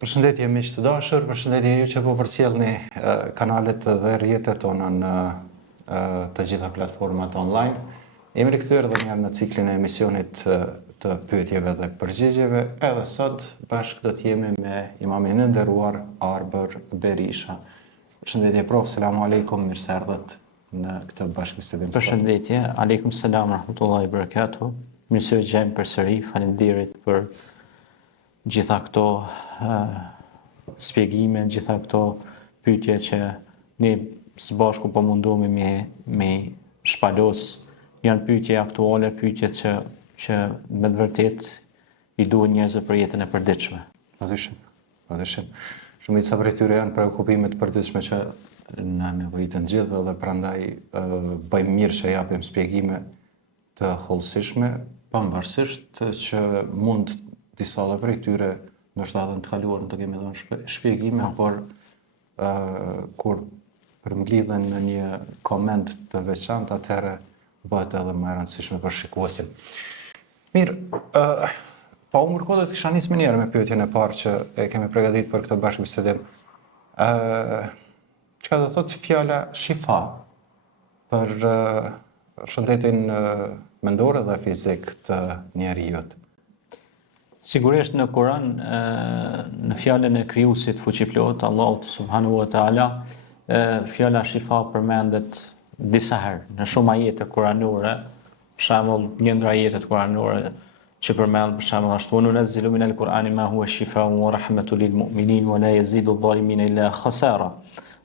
Përshëndetje miq të dashur, përshëndetje ju që po përcjellni kanalet dhe rrjetet tona në të gjitha platformat online. Jemi rikthyer edhe një herë në ciklin e emisionit të pyetjeve dhe përgjigjeve. Edhe sot bashkë do të jemi me imamin e nderuar Arbër Berisha. Përshëndetje prof, selamu alejkum, mirë se erdhët në këtë bashkëbisedim. Përshëndetje, aleikum selam rahmetullahi barakatuh. Mirë se u gjejmë përsëri. Faleminderit për gjitha këto shpjegime, gjitha këto pyetje që ne së bashku po mundohemi me shpalos. Janë pyetje aktuale, pyetje që me të vërtet i duhen njerëzve për jetën e përditshme. Padyshim. Shumica prej tyre janë preokupime të përditshme që na nevojitën gjithëve dhe prandaj bëjmë mirë që japim shpjegime të hollësishme, pavarësisht që mund disa dhe prej tyre ndoshta edhe në të kaluar të kemi dhënë shpjegime, por kur përmblidhen në një koment të veçantë, atëherë bëhet edhe më e rëndësishme për shikuesin. Mirë, pa u mërkohë të kisha nisë njëherë me pyetjen e parë që e kemi përgatitur për këtë bashkëbisedim. Çka do thotë fjala shifa për shëndetin mendor dhe fizik të njerëzit? Sigurisht në Kur'an, në fjalën e krijuesit fuqiplot, Allahut subhanahu wa taala, fjala shifa përmendet disa herë në shumë ajete kuranore. Për shembull, një ndër ajetet kuranore që përmend për shembull ashtu: "Nunazzilu minal Qur'ani ma huwa shifaa'un wa rahmatun lil mu'minin wa la yazidu adh-dhalimina illa khasara."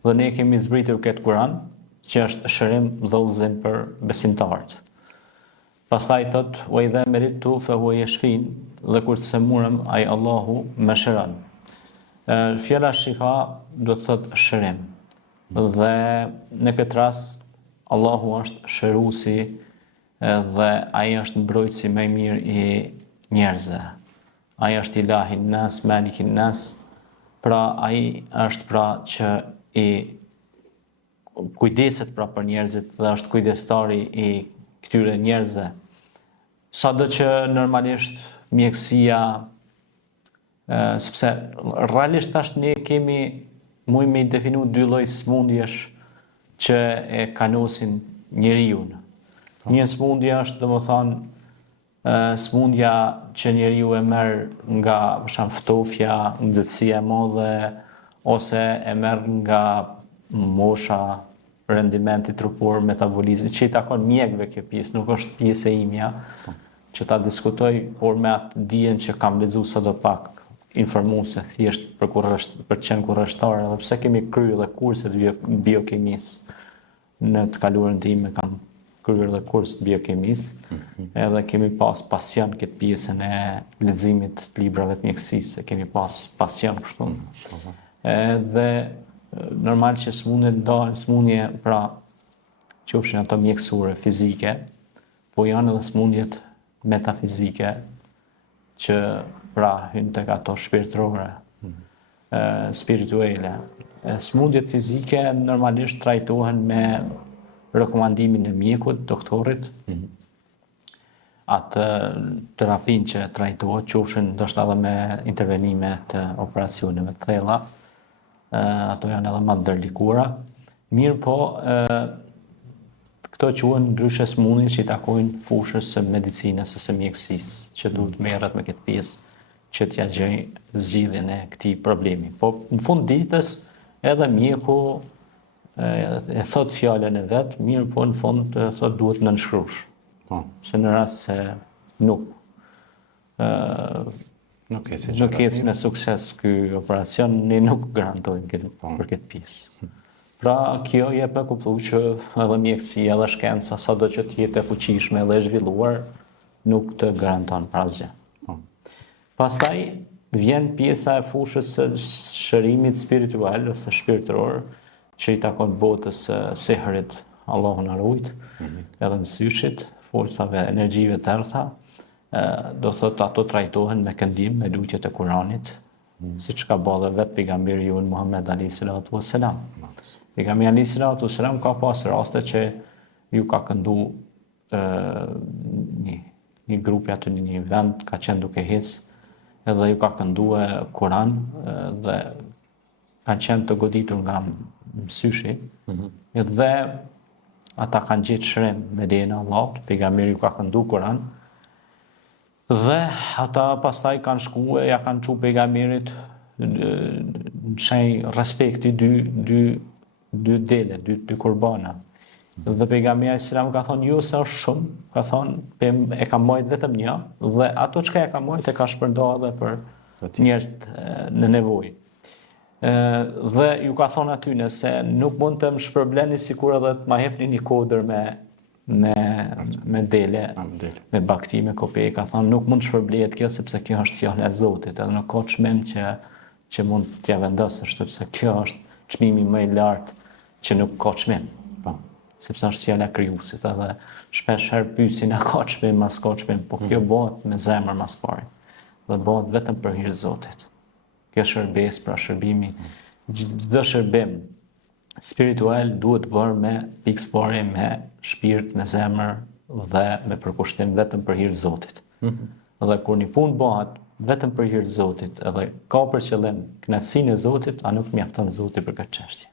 Dhe ne kemi zbritur këtë Kur'an që është shërim dhe udhëzim për besimtarët. Pastaj thot: "Wa idha maritu fa huwa yashfin." Dhe kur të semurem, ai Allahu më shëron. Fjala shifa do të thotë shërim. Dhe në këtë rast Allahu është shëruesi dhe ai është mbrojtësi më i mirë i njerëzve. Ai është Ilahi nas, Malikin nas. Pra ai është që i kujdeset për njerëzit dhe është kujdestari i këtyre njerëzve. Sado që normalisht mjekësia, sepse realisht tash ne mujmë me definu dy lloj smundjesh që e kanosin njeriu. Një smundje është domethënë smundja që njeriu e merr nga për shembull ftofja, nxehtësia e madhe, ose e merr nga mosha, rendimenti trupor, metabolizmi, që i takon mjekëve kjo pjesë, nuk është pjesë e imja që ta diskutoj, por me atë dijen që kam lexuar sadopak, informuese thjesht për qenë kurreshtar, edhe pse kemi kryer edhe kurse të biokemisë në të kaluarën time, kam kryer edhe kurs të biokemisë, edhe kemi pas pasion këtë pjesën e leximit të librave të mjekësisë, kemi pas pasion kështu. Dhe normal që smundje pra qofshin ato mjekësore, fizike, po janë edhe smundjet metafizike që pra hynë tek ato shpirtërore, spirituale. Smundjet fizike normalisht trajtohen me rekomandimin e mjekut, doktorit. Atë terapin që trajtohet, qofshin ndoshta edhe me intervenime të operacioneve të thella, ato janë edhe më të ndërlikuara. Mirë po, këto quhen ndryshe smundje që i takojnë fushës së medicinës ose mjekësisë, që duhet merret me këtë pjesë që t'ja gjej zgjidhjen e këtij problemi. Po në fund ditës edhe mjeku e thot fjalën e vet, mirë po në fund thot duhet nënshkruash. Se në rast se nuk ecë me sukses ky operacion, ne nuk garantojmë për këtë pjesë. Pra, kjo jep me kuptu që edhe mjekësia edhe shkenca, sado që të jetë e fuqishme dhe e zhvilluar, nuk të garanton për asgjë. Pastaj vjen pjesa e fushës së shërimit spiritual ose shpirtëror, që i takon botës sehrit, Allahu na ruajt, edhe mësyshit, forcave, energjive të errta, do thotë ato trajtohen me këndim, me lutjet e Kuranit, siç ka bërë vetë pejgamberi jon Muhammed alayhis salatu wassalam. Pejgamberi alayhis salatu wassalam ka pas raste që ju ka këndu një grupi aty në një vend, ka qenë duke hecë, edhe ju ka këndue Kur'an dhe kanë qenë të goditur nga mësyshi, dhe ata kanë gjetë shërim me dijen e Allahut, pejgamberi ju ka këndu Kur'an, dhe ata pastaj kanë shkuar, ja kanë çu pejgamberit në shenjë respekti dy dele, dy kurbana. Dhe pejgamberi selam ka thonë jo se është shumë, ka thonë e ka marrë vetëm një, dhe ato çka e ka marrë e ka shpërndar edhe për njerëz në nevojë. Dhe ju ka thonë aty se nuk mund të më shpërbleni sikur edhe të ma hepni një kodër me dele, me bakti, me kopej. Ka thonë nuk mund të shpërblehet kjo sepse kjo është fjala e Zotit, edhe nuk ka çmim që mund t'ja vendosësh sepse kjo është çmimi më i lartë që nuk ka çmim. Sepse është fjala e krijuesit, edhe shpesh herë pyesin a ka çmim, as ka çmim, po kjo bëhet me zemër mas pari. Dhe bëhet vetëm për hir të Zotit. Kjo shërbes, pra shërbimi, çdo shërbim spiritual duhet bërë me pikësparje, me shpirt, me zemër dhe me përkushtim vetëm për hir të Zotit. Dhe kur një punë bëhet vetëm për hir të Zotit, edhe ka për qëllim kënaqësinë e Zotit, a nuk mjafton Zoti për këtë çështje.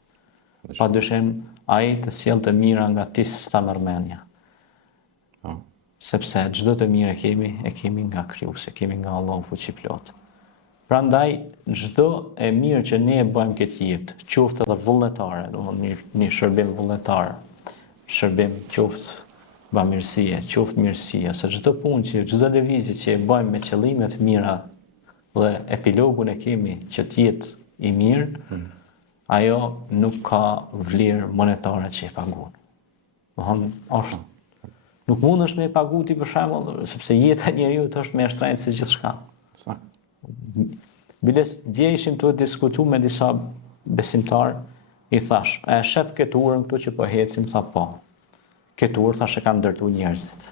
Padyshim ai të sjell të mira nga ti sa mërmendja. Sepse çdo të mirë e kemi nga Krijuesi, kemi nga Allahu fuqiplot. Prandaj çdo e mirë që ne e bëjmë këtë jetë, qoftë edhe vullnetare, domethënë një shërbim vullnetar, shërbim qoftë bamirësie, qoftë mirësia, se çdo punë çdo lëvizje që e bëjmë me qëllime të mira dhe epilogun e kemi që të jetë i mirë, ajo nuk ka vlerë monetare që e paguon. Domethënë nuk mundesh me e pagu ti për shembull, sepse jeta e njeriu është më e shtrenjtë se gjithçka. Biles dje ishim të diskutu me disa besimtar, i thash, e shef këtë urën këtu që po hecim, tha po. Këtë urë thash e kanë ndërtu njerëzit.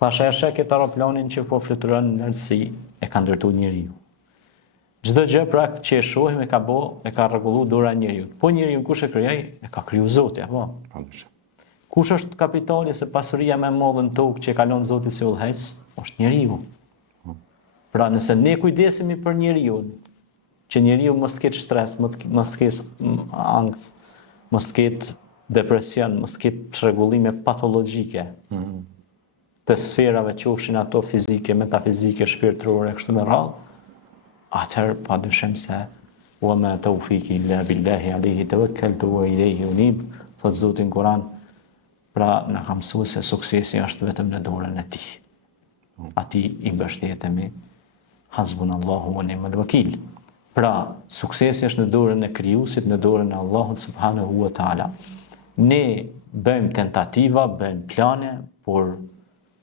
Thash e shef këtë aeroplanin që po fluturon në lartësi, e kanë ndërtu njeriu. Çdo gjë pra që e shohim e ka rregullu dora njeriu. Po njeriu kush e krijoi? E ka kriju Zoti, apo? Kush është kapitali se pasuria më e madhe në tokë që e kalon Zoti si udhëheq? Është njeriu. Pra nëse ne kujdesemi për njeriu, që njeriu mos të ketë stres, mos të ketë ankth, mos të ketë depresion, mos të ketë çrregullime patologjike të sferave qofshin ato fizike, metafizike, shpirtërore kështu me radhë, atëherë padyshim se wa ma tawfiki illa billahi alayhi tawakkaltu wa ilayhi unib, thot Zoti në Kur'an. Pra na ka mësuar se suksesi është vetëm në dorën e Tij. Ati i mbështetemi, hasbunallahu wa ni'mal wakil. Pra, suksesi është në dorën e Krijuesit, në dorën e Allahut subhanahu wa taala. Ne bëjmë tentativa, bëjmë plane, por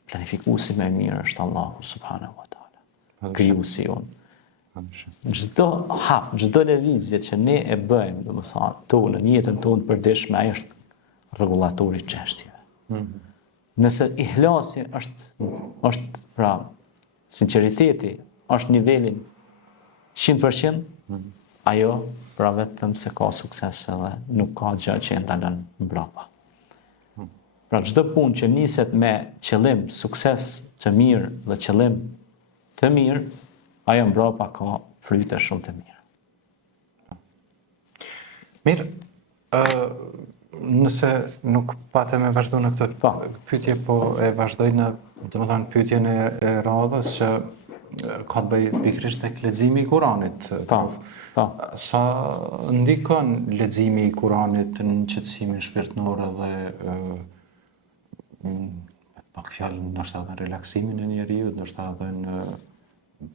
planifikuesi më i mirë është Allahu subhanahu wa taala. Krijuesi jon. Çdo hap, çdo lëvizje që ne e bëjmë, domethënë në jetën tonë të përditshme, ai është rregullatori i çështjeve. Nëse ihlasi është pra sinqeriteti është nivelin 100%, ajo pra vetëm se ka sukses edhe nuk ka gjë që e ndalon mbrapa. Pra çdo punë që niset me qëllim sukses të mirë dhe qëllim të mirë, ajo mbrapa ka fryte shumë të mira. Mirë, nëse nuk patë me vazhdo në këtë pyetje, po e vazhdoj në domethënë pyetjen e radhës që ka të bëjë pikërisht tek leximi i Kuranit. Sa ndikon leximi i Kuranit në qetësimin shpirtëror dhe pak fjalë ndoshta edhe relaksimin e njeriu, ndoshta edhe në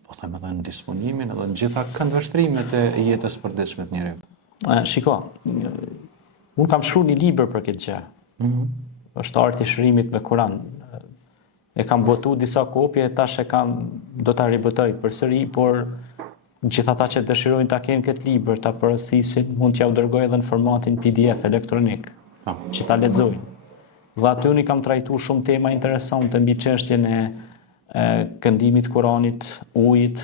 po them edhe në disponimin edhe në gjitha këndvështrimet e jetës përditshme të njeriu. Shiko, unë kam shkruar një libër për këtë gjë. Është arti i shërimit me Kur'an. E kam botu disa kopje, tash do ta ribotoj përsëri, por gjithë ata që dëshirojnë ta kenë këtë libër, ta porosisin, mund t'ja u dërgoj edhe në formatin PDF elektronik, që ta lexojnë. Dhe aty unë kam trajtuar shumë tema interesante mbi çështjen e këndimit Kuranit, ujit,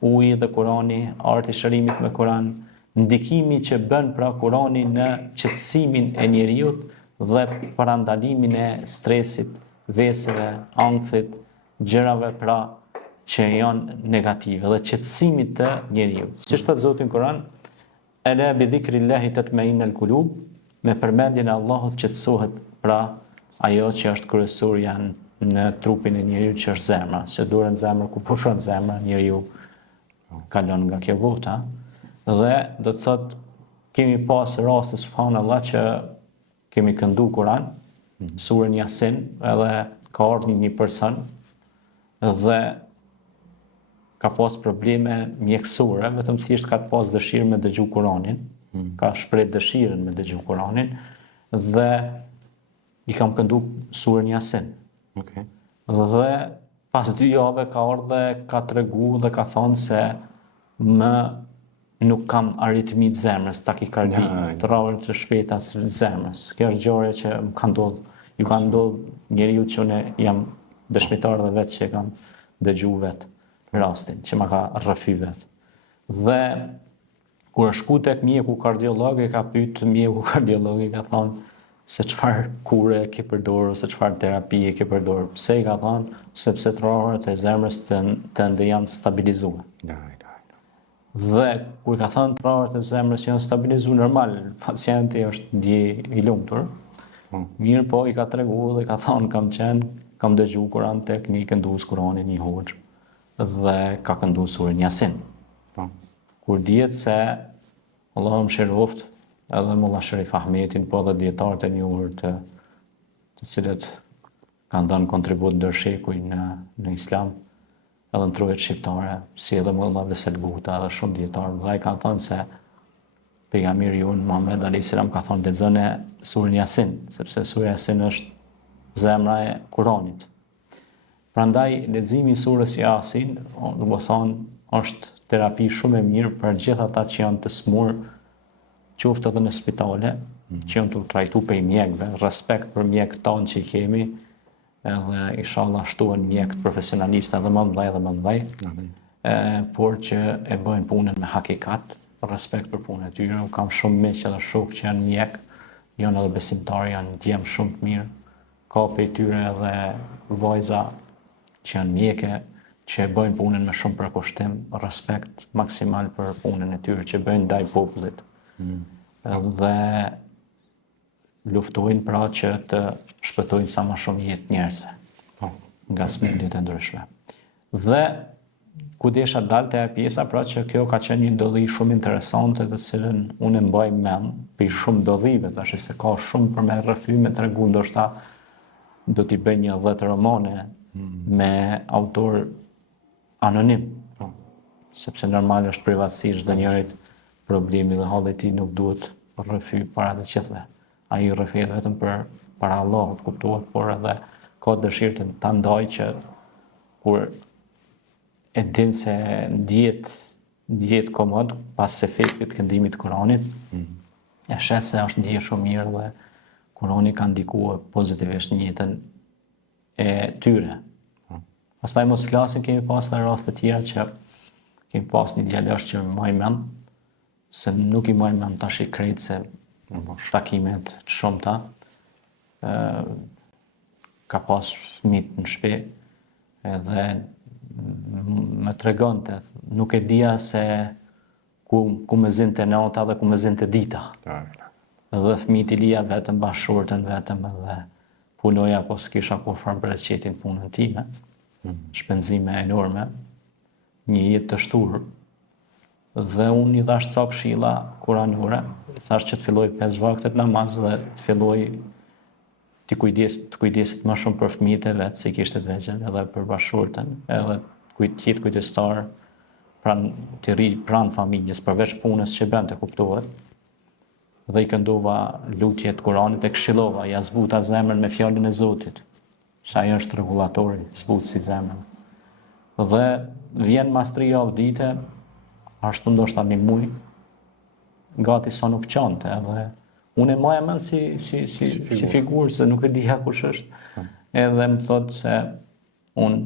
uji dhe Kurani, arti i shërimit me Kur'an, ndikimi që bën pra Kurani në qetësimin e njeriut dhe parandalimin e stresit, veseve, ankthit, gjërave pra që janë negative dhe qetësimit të njeriu. Siç thot Zoti në Kur'an, "Ala bi dhikrillahi tatma'innul qulub", me përmendjen e Allahut qetësohet pra ajo që është kryesorja në trupin e njeriu që është zemra, që duhet zemra ku pushon zemra njeriu kalon nga kjo bota dhe do të thot kemi pas raste subhanallahu që kemi këndu Kur'an, surën Yasin, edhe ka ardhur një person dhe ka pas probleme mjekësore, vetëm thjesht ka pas dëshirë me dëgju Kur'anin, ka shpreh dëshirën me dëgju Kur'anin dhe i kam këndu surën Yasin. Okay. Dhe pas 2 javë ka ardhur dhe ka tregu dhe ka thonë se nuk kam aritmi të zemrës, takikardi, të rrallë të shpejta të zemrës. Kjo është gjëra që më ka ndodhur. Ju ka ndodhur njeriu që unë jam dëshmitar dhe vetë që kam dëgjuar vetë rastin, që më ka rrëfy vetë. Dhe kur është shku tek mjeku kardiolog, e ka pyet mjeku kardiolog, i ka thonë se çfarë kure ke përdorur, se çfarë terapie ke përdorur. Pse i ka thonë? Sepse trorët e zemrës tënde janë stabilizuar. Dhe kur ka thënë trorët e zemrës janë stabilizuar, normal, pacienti është ndje i lumtur. Mirë po i ka tregu dhe ka thonë kam dëgju Kur'an tek një këndues Kur'anit, një hoxh, dhe ka këndu surën Yasin. Kur dihet se Allahu mëshiroft edhe Molla Sherif Ahmetin, po edhe dietarët e njohur të cilët kanë dhënë kontribut ndërsheku në Islam, edhe në truhet shqiptare, si edhe Molla Vesel Guta dhe shumë dietarë, dhe i kanë thënë se pejgamberi jon Muhammed a.s. ka thonë lexoni surën Yasin, sepse sura Yasin është zemra e Kur'anit. Prandaj leximi i surës Yasin, do të thonë, është terapi shumë e mirë për gjithë ata që janë të smur, qoftë edhe në spitale, që janë të trajtu për mjekëve, respekt për mjekët tonë që i kemi, edhe inshallah shtohen mjekët profesionalistë edhe më mëdhej dhe më mëdhej, por që e bëjnë punën me hakikat, respekt për punën e tyre. Kam shumë miq edhe shok që janë mjek, janë edhe besimtarë, janë djemë shumë të mirë, ka prej tyre edhe vajza që janë mjeke, që e bëjnë punën me shumë përkushtim, respekt maksimal për punën e tyre që bëjnë ndaj popullit. Dhe luftojnë pra që të shpëtojnë sa më shumë jetë njerëzve nga smundjet e ndryshme. Dhe ku desha dalë të e pjesa, pra që kjo ka qenë një ndodhi shumë interesante të cilën unë e mbaj mend për shumë ndodhive, tash se ka shumë për me rrëfy me tregu, ndoshta do t'i bëj një 10 romane me autor anonim, sepse normal është privatësi çdo njërit, problemi dhe halli i tij nuk duhet rrëfy para të gjithëve. Ai rrëfy vetëm për para Allahut, kuptohet, por edhe ka dëshirë ta ndaj që kur e din se ndjehet komod pas efektit të këndimit të Kuranit, e sheh se është ndje shumë mirë dhe Kurani ka ndikuar pozitivisht në jetën e tyre. Pastaj mos flasim, kemi pas në raste të tjera që kemi pas një djalosh që më mend, se nuk i mojnë mend tash i krejt se takimet të shumta, ka pas fëmijë në shtëpi edhe më tregonte, nuk e dija se ku më zinte nata dhe ku më zinte dita. Dhe fëmijët i lija vetëm bashkëshorten vetëm edhe punoja, po s'kisha kur farë bereqetin punën time, shpenzime enorme, një jetë të shturë. Dhe unë i thash ca këshilla kuranore, i thash që të filloj 5 vaktet namaz dhe të filloj të kujdesit më shumë për fëmijët e vetë, si kishte të vegjël, edhe për bashkëshorten, edhe të jetë kujdestar të ri pranë familjes, përveç punës që bënte, kuptohet. Dhe i këndova lutjet Kuranit e këshillova, ja zbuta zemrën me fjalën e Zotit, se ai është rregullatori, zbutësi zemrën. Dhe vjen mas 3 javë dite, ashtu ndoshta një muj, gati sa nuk qante, edhe unë e maja mend si figurë, se nuk e dija kush është, edhe më thotë se unë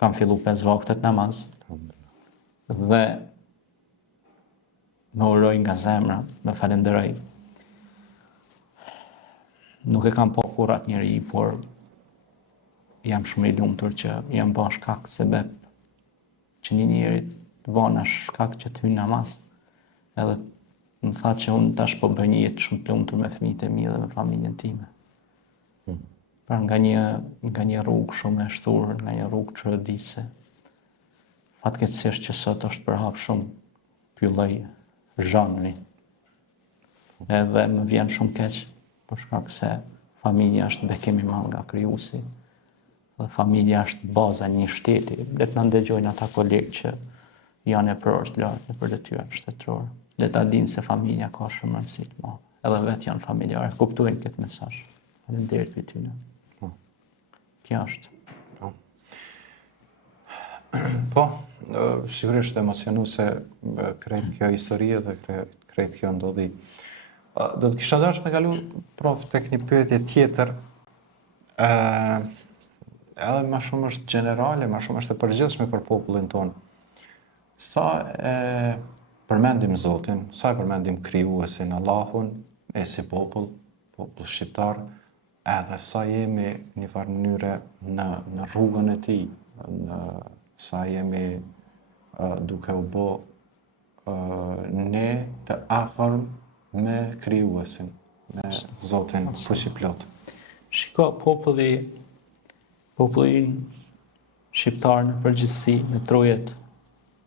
kam fillu 5 vaktet namaz, dhe me uroj nga zemra, me falenderoj. Nuk e kam po kur atë njeri, por jam shumë i lumtur që jam bën shkak sebeb që një njeri të bën shkak që të hyj namaz. Edhe më tha që unë tash po bëj një jetë shumë të lumtur me fëmijët e mi dhe me familjen time. Pra nga një rrugë shumë e shturë, nga një rrugë çuditëse. Fatkeqësisht që sot është përhap shumë ky lloj zhanri. Edhe më vjen shumë keq për shkak se familja është bekimi i madh nga krijuesi. Dhe familja është baza e një shteti. Le të na ndëgjojnë ata kolegë që janë e prorë të lartë nëpër detyrën shtetërore. Le ta dinë se familja ka shumë rëndësi të madhe. Edhe vetë janë familjarë, kuptojnë këtë mesazh. Faleminderit për ty. Kjo është. Po, sigurisht emocionuese krejt kjo historie dhe krejt kjo ndodhi. Do të kisha dashur me kalu prof tek një pyetje tjetër. Edhe më shumë është gjenerale, më shumë është e përgjithshme për popullin tonë. Sa e përmendim Zotin, sa e përmendim krijuesin Allahun, ne si popull shqiptar, edhe sa jemi një farë mënyre në rrugën e tij, sa jemi duke u bë ne të afër me krijuesin, me Zotin fuqiplot. Shiko, popullin shqiptar në përgjithësi, në trojet,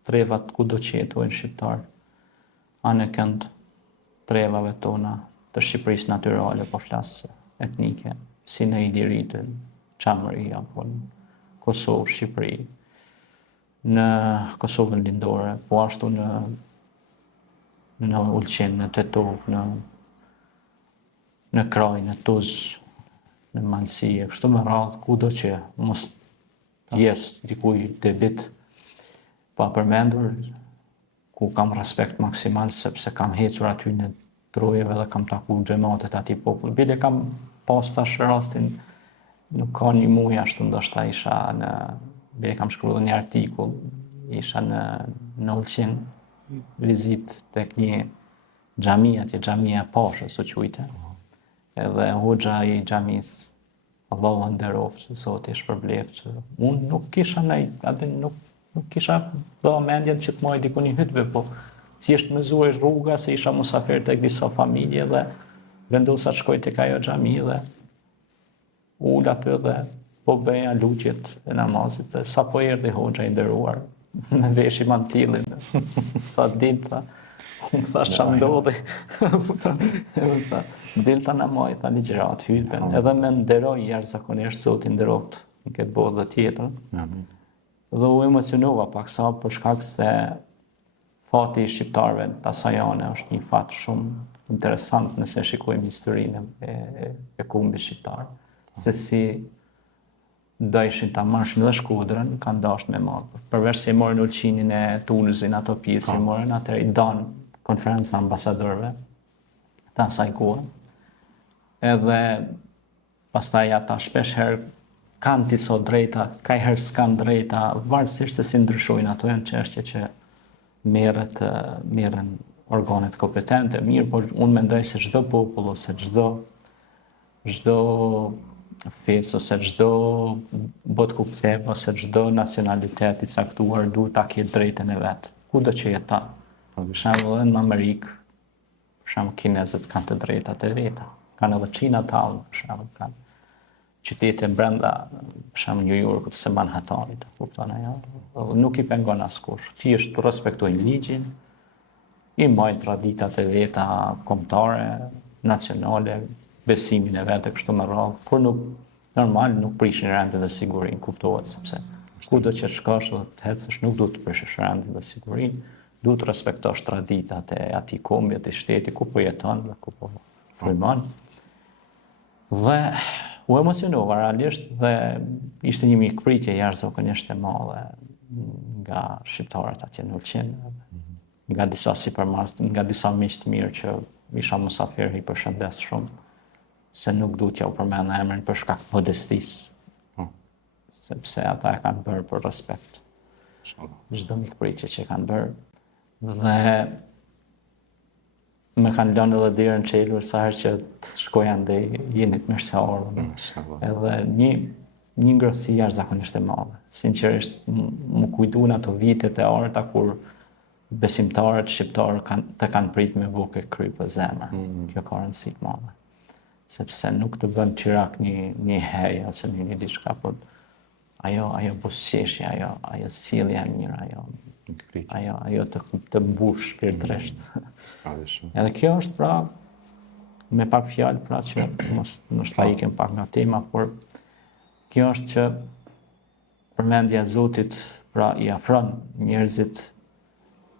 trevat kudo që jetojnë shqiptar, anë e kënd trevave tona të Shqipërisë natyrale, po flas etnike, si në Iliritën, Çamëri apo në Kosovë, Shqipëri, në Kosovën lindore, po ashtu në Ulqin, në Tetov, në Kraj, në Tuzë, në Manësie, kështu me radhë, kudo që mos jesë dikuj debit pa përmendur, ku kam respekt maksimal sepse kam hequr aty në trojeve dhe kam taku xhamatet aty popull. Bile kam pas tash rastin, nuk ka një muaj ashtu ndoshta bile kam shkruar një artikull, isha në Ulqin, vizit tek një xhami, atje xhamia e Pashës u quajte. Edhe hoxha i xhamis, Allahu nderoft, Zoti shpërbleft. Unë nuk kisha nuk kisha bë mendjen që të marrë diku një hutbë, po thjesht më zuaj rruga se isha musafir tek disa familje dhe vendosa të shkoj tek ajo xhami dhe ul aty dhe po bëja lutjet e namazit dhe sapo erdhi hoxha i nderuar me veshi mantillin. Sa dilta, unë thash ç'a ndodhi. Dilta namaj, tha ligjërat, hutben, edhe me nderoj jashtëzakonisht Zoti nderoft në këtë botë dhe tjetër. Dhe u emocionova pak sa për shkak se fati i shqiptarëve të asajane është një fat shumë interesant nëse shikojmë historinë e kombit shqiptar. Se si dojshin ta marrshin dhe Shkodrën, kanë dashur me marrë. Përveç se morën Ulqinin e Tunësin, ato pjesë i morën, atëherë i dan konferenca ambasadorëve të asaj kohe. Edhe pastaj ata shpesh herë kanë disa drejta, kajherë s'kan drejta, varësisht se si ndryshojnë ato janë çështje që merren organet kompetente. Mirë, por unë mendoj se çdo popull ose çdo fesë ose çdo botë kuptim ose çdo nacionalitet i caktuar duhet ta ketë drejtën e vet, kudo që jeton. Për shembull, në Amerikë, për shembull, kinezët kanë të drejtat e veta. Kanë edhe Chinatown, për shembull, kanë qytete brenda, për shembull New Yorkut ose Manhattanit, kupton ajo? Nuk i pengon askush. Thjesht të respektojnë ligjin, i mbajnë traditat e veta kombëtare, nacionale, besimin e vetë kështu me radhë, por nuk prishin rendin dhe sigurinë, kuptohet, sepse kudo që shkosh dhe të ecësh nuk duhet të prishësh rendin dhe sigurinë, duhet të respektosh traditat e atij kombi, atij shteti ku po jeton dhe ku po frymon. Dhe u emocionova realisht dhe ishte një mikpritje jashtëzakonisht e madhe nga shqiptarët atje në Ulqin, nga disa sipërmarrësit, nga disa miq të mirë që isha musafir i përshëndes shumë, se nuk duhet t'ja u përmend emrin për shkak të modestisë, sepse ata e kanë bërë për respekt. Çdo mikpritje që kanë bërë dhe më kanë lënë edhe derën çelur sa herë që të shkoja ndaj jeni të mirë se ardhën. Edhe një ngrohtësi jashtëzakonisht e madhe. Sinqerisht, më kujtuan ato vitet e arta kur besimtarët shqiptarë kanë prit me buke kry për zemër. Kjo ka rëndësi të madhe. Sepse nuk të bën qirak një hej ose një diçka, po ajo buzëqeshja, ajo sjellja e mirë, ajo të mbush shpirtërisht. Edhe kjo është pra me pak fjalë pra që mos ta ikem pak nga tema, por kjo është që përmendja e Zotit pra i afron njerëzit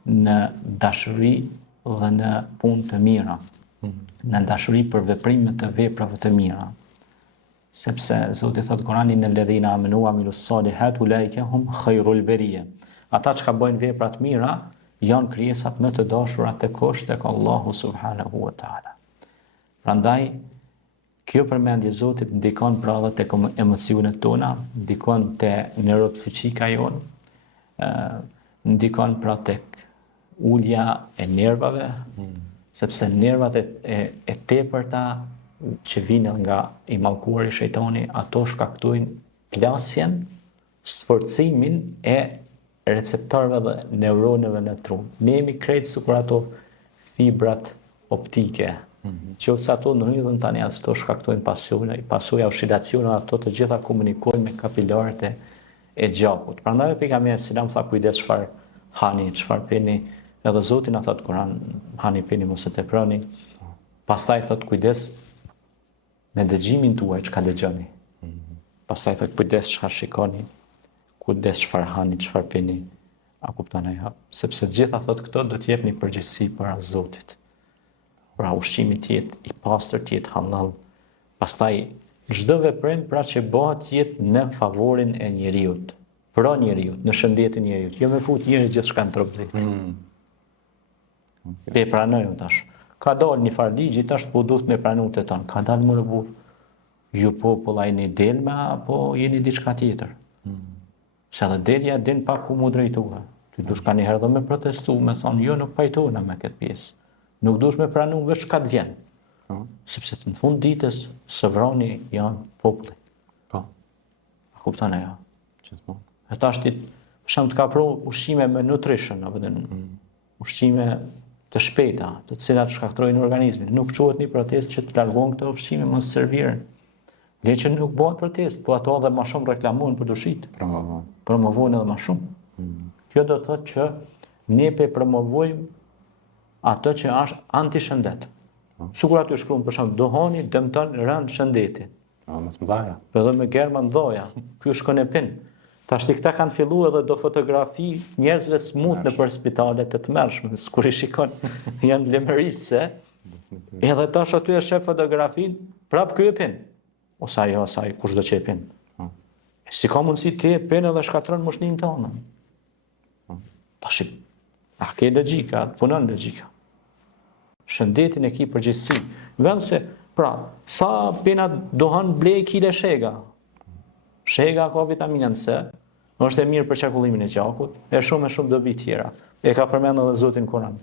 në dashuri dhe në punë të mira, në dashuri për veprimet të veprave të mira. Sepse Zoti thot Kurani në ledhina amenu amilus salihat ulaika hum khairul bariyah. Ata që ka bëjnë vepra të mira janë krijesat më të dashura tek tek Allahu subhanahu wa taala. Prandaj kjo përmendje e Zotit ndikon pra edhe tek emocionet tona, ndikon te neuropsiqika jon, ndikon pra tek ulja e nervave, sepse nervat e tepërta që vinë nga i mallkuari shejtani, ato shkaktojnë plasjen, sforcimin e receptorëve dhe neuronëve në trup. Ne jemi krejt sikur ato fibrat optike, qofse ato ndrydhen tani ato shkaktojnë pasojë oscilacione, ato të gjitha komunikojnë me kapilarët e gjakut. Prandaj pejgamberi selam tha kujdes çfarë hani, çfarë pini, edhe Zoti na thot Kur'an, hani pini mos e teproni. Pastaj thot kujdes me dëgjimin tuaj çka dëgjoni. Pastaj thot kujdes çka shikoni, kujdes çfarë hani, çfarë pini. A kupton ajo? Sepse gjitha thot këto do të jepni përgjegjësi para Zotit. Pra ushqimi të jetë i pastër, të jetë halal. Pastaj çdo veprim pra që bëhet jetë në favorin e njeriut, pro njeriut, në shëndetin e njeriut. Jo me fut njëri gjithçka në trup drejt. Pe pranojmë tash. Ka dalë një farë ligji, tash po duhet me pranu të tanë. Ka dalë më rëbur. Ju popull a jeni delme, apo jeni diçka tjetër. Se edhe delja din pak ku mu drejtuha. Ty dush ka njëherë dhe me protestu, me thonë, jo nuk pajtona me këtë pjesë. Nuk dush me pranu veç ka të vjen. Sepse të në fund ditës, së vroni janë populli. A kuptan e ja. E tash ti, shumë të ka pru ushqime me nutrition, ushqime të shpejta, të cilat shkaktojnë organizmin. Nuk quhet një protestë që të largon këto ushqime mos servirën. Le që nuk bëhet protestë, po ato edhe më shumë reklamohen për dushit. Promovojnë edhe më shumë. Kjo do të thotë që ne pe promovojmë ato që është antishëndet. Sikur aty shkruan për shemb dohani dëmton rënd shëndeti. Më të mëdha. Po edhe me germa ndoja. Ky shkon e pin. Tash këta kanë filluar edhe do fotografi njerëzve të smut në për spitale të tmerrshme, kur i shikon janë lemërisë. Edhe tash aty e shef fotografin, prap ky e pin. Ose ajo, kush do që e pin. Si ka mundësi ti e pin edhe shkatron moshnin tonë. Tash a ke logjika, punon logjika. Shëndetin e ki përgjithësi. Vënë se, pra, sa pina dohan blej kile shega. Shega ka vitaminën C, është e mirë për qarkullimin e gjakut, e shumë dobi tjera. E ka përmendur edhe Zoti në Kur'an.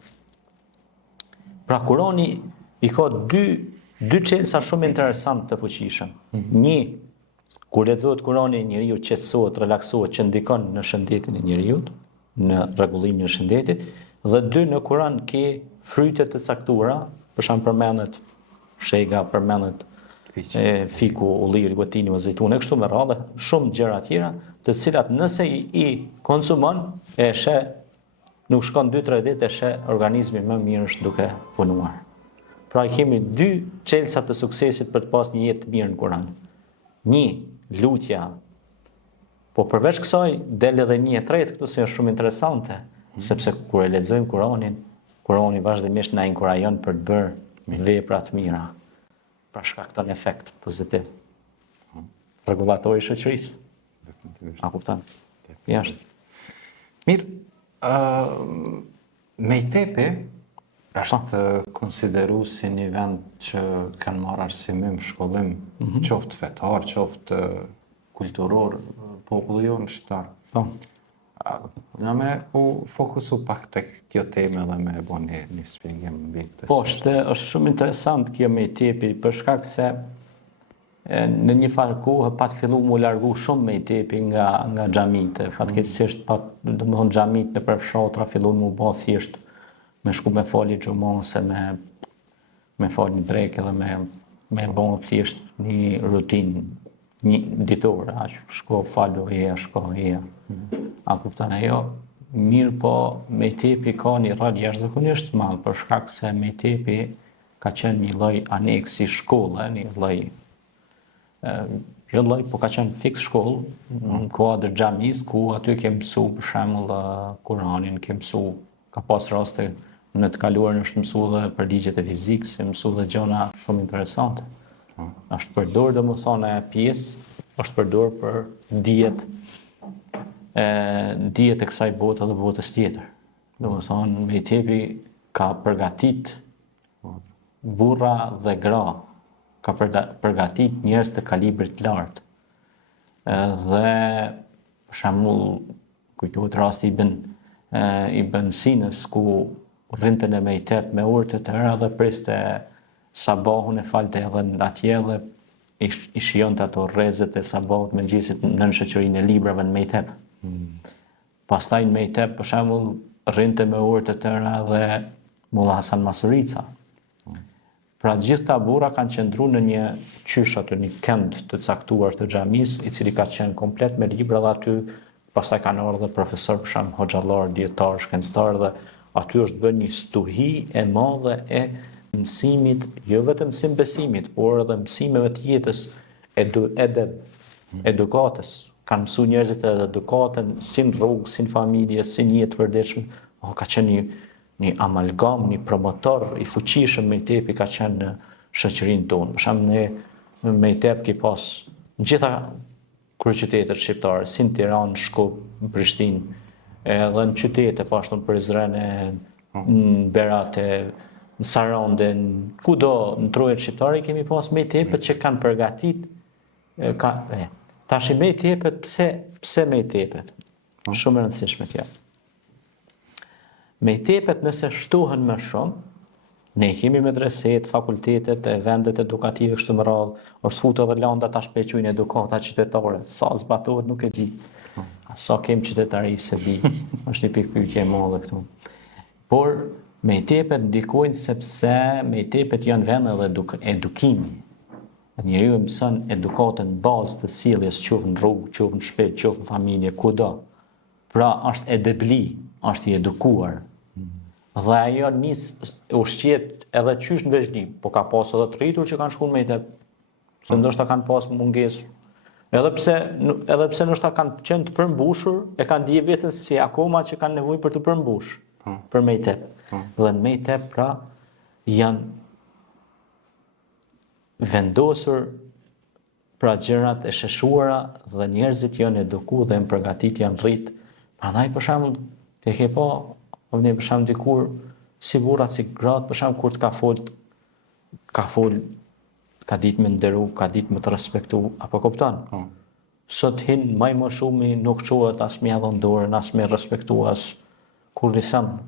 Pra Kurani i ka dy çelësa shumë interesant të fuqishëm. Një, kur lexohet Kurani, njeriu qetësohet, relaksohet, që ndikon në shëndetin e njeriu, në rregullimin e shëndetit, dhe dy, në Kur'an ke fryte të caktuara, për shembull përmendet shega, përmendet fiku, ulliri, guatini, zejtuni, kështu me radhë, shumë gjëra tjera, të cilat nëse i konsumon, e she, nuk shkon 2-3 ditë, e she organizmi më mirë është duke punuar. Pra i kemi dy çelësa të suksesit për të pas një jetë të mirë në Kur'an. Një, lutja, po përveç kësaj, del edhe një e tretë, këtu se është shumë interesante, sepse kur e lexojmë Kur'anin, Kur'ani vazhdimisht na inkurajon për të bërë vepra të mira. Pra shkakton efekt pozitiv. Rregullatori i shoqërisë. A kupton? Jashtë. Mirë, Mejtepi është konsideru si një vend që kanë marrë arsimim, shkollim, qoftë fetar, qoftë kulturor, populli jonë shqiptar. Në me u fokusu pak të kjo teme dhe me bo një shpjegim mbi këtë. Po, është shumë interesant kjo Mejtepi, për shkak se në një farë kohë pa të fillu mu largu shumë me i tepi nga xhamit. Fatkeqësisht domethënë xhamit në përfshatra fillon mu bë thjesht me shku me fali xhumo ose me fal një drekë edhe me bën thjesht një rutinë një ditore, shko falu shko hija. A kupton ajo? Mirë po me i tepi ka një rol jashtëzakonisht të madh për shkak se me i tepi ka qenë një lloj aneksi shkolle, një lloj jo lloj, po ka qenë fiks shkollë në kuadër xhamis ku aty ke mësu për shembull Kur'anin, ke mësu, ka pas raste në të kaluarën është mësu dhe përdigjet e fizikës, mësu dhe gjëra shumë interesante. Është përdorur domethënë pjesë, është përdorur për dijet e kësaj bote dhe botës tjetër. Domethënë me i tepi ka përgatit burra dhe gra, ka përgatit njerëz të kalibrit lartë. Dhe për shembull kujtohet rasti i Ibn Sinës ku rrinte në mejtep me urtë të tëra dhe priste sabahun e falte edhe atje dhe i shijonte ato rrezet e sabahut me gjithësit në shoqërinë e librave në mejtep. Pastaj në mejtep për shembull rrinte me urtë të tëra dhe Mulla Hasan Masurica. Pra gjithë ta burra kanë qëndruar në një qysh aty, një kënd të caktuar të xhamis, i cili ka qenë komplet me libra dhe aty pastaj kanë ardhur profesor për shemb hoxhallar, dietar, shkencëtar dhe aty është bërë një stuhi e madhe e mësimit, jo vetëm mësim besimit, por edhe mësimeve të jetës, edukatës. Kanë mësu njerëzit edhe edukatën, si në rrugë, si në familje, si një jetë përditshme. Ka qenë një amalgam, një promotor i fuqishëm me i tepi ka qenë në shoqërinë tonë. Për shembull, ne me i tep ke pas në gjitha kryeqytetet shqiptare, si në Tiranë, Shkup, Prishtinë, edhe në qytete pashtu në Prizren, në Berate, në Sarande, kudo në trojet shqiptare kemi pas me i tepet që kanë përgatit. Tash me i tepet, pse me i tepet? Shumë e rëndësishme kjo. Me i tepet nëse shtohen më shumë, ne kemi medreset, fakultetet, vendet edukative kështu më radhë, është futë edhe landa ta shpequjnë edukata qytetare. Sa zbatohet nuk e di. Sa kem qytetari se di. Është një pikë pyetje e madhe këtu. Por me i tepet ndikojnë sepse me i tepet janë vende edhe edukimi. Njeriu mëson edukatën bazë të sjelljes, qoftë në rrugë, qoftë në shtëpi, qoftë në familje, kudo. Pra është edebli, është i edukuar. Dhe ajo ushqet edhe qysh në veçdi, po ka pas edhe të rritur që kanë shkuar me i tep, se ndoshta kanë pas mungesë. Edhe pse ndoshta kanë qenë të përmbushur, e kanë dhënë veten si akoma që kanë nevojë për të përmbush, për me i tep. Dhe në me i tep pra janë vendosur pra gjërat e sheshuara dhe njerëzit janë edukuar dhe janë përgatitur, janë rrit. Prandaj për shembull, te ke pa, ne për shembull dikur si burrat si gratë, për shembull kur të ka fol, ka ditë me nderu, ka ditë me të respektu, apo kupton? Sot hin më shumë nuk çohet as me dhon dorën, as me respektu as kur nisam.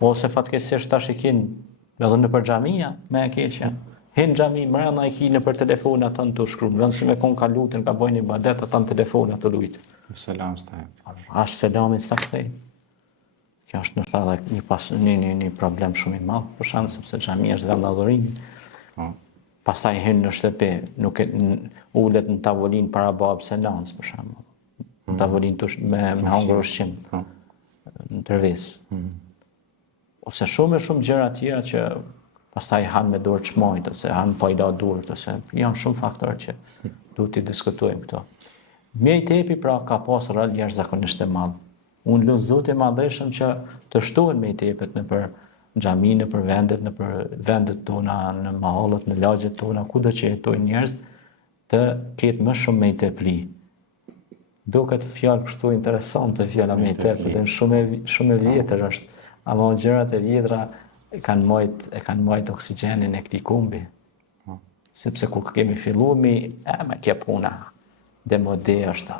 Ose fatkeqësisht tash i kin edhe në për xhamia me e keqja. Hin xhami mbrana i kin për telefon ata të shkruan, vënë si me kon ka lutën, ka bëjnë ibadet ata në telefon ato lut. Selam staj. As selamin staj. Kjo është nështë një problem shumë i madh, për shkak sepse xhamia është vend adhurimi. Pastaj hyn në shtëpi, nuk ulet në tavolinë para babës së lans, për shembull. Në tavolinë me hangër ushqim. Në tërvis. Ose shumë gjëra tjera që pastaj han me dorë çmojt ose han pa i la durët, ose janë shumë faktorë që duhet të diskutojmë këto. Me i tepi pra ka pas rol jashtëzakonisht të madh. Unë lutem Zotin madhëshëm që të shtohen me i tepet nëpër xhami, nëpër vendet tona, në mahallet, në lagjet tona, kudo që jetojnë njerëz, të ketë më shumë me i tepli. Duket fjalë kështu interesante fjala me i tepet, dhe shumë e vjetër është, ama gjërat e vjetra e kanë majt oksigjenin e këtij kumbi. Sepse kur kemi filluar me kjo puna, demode është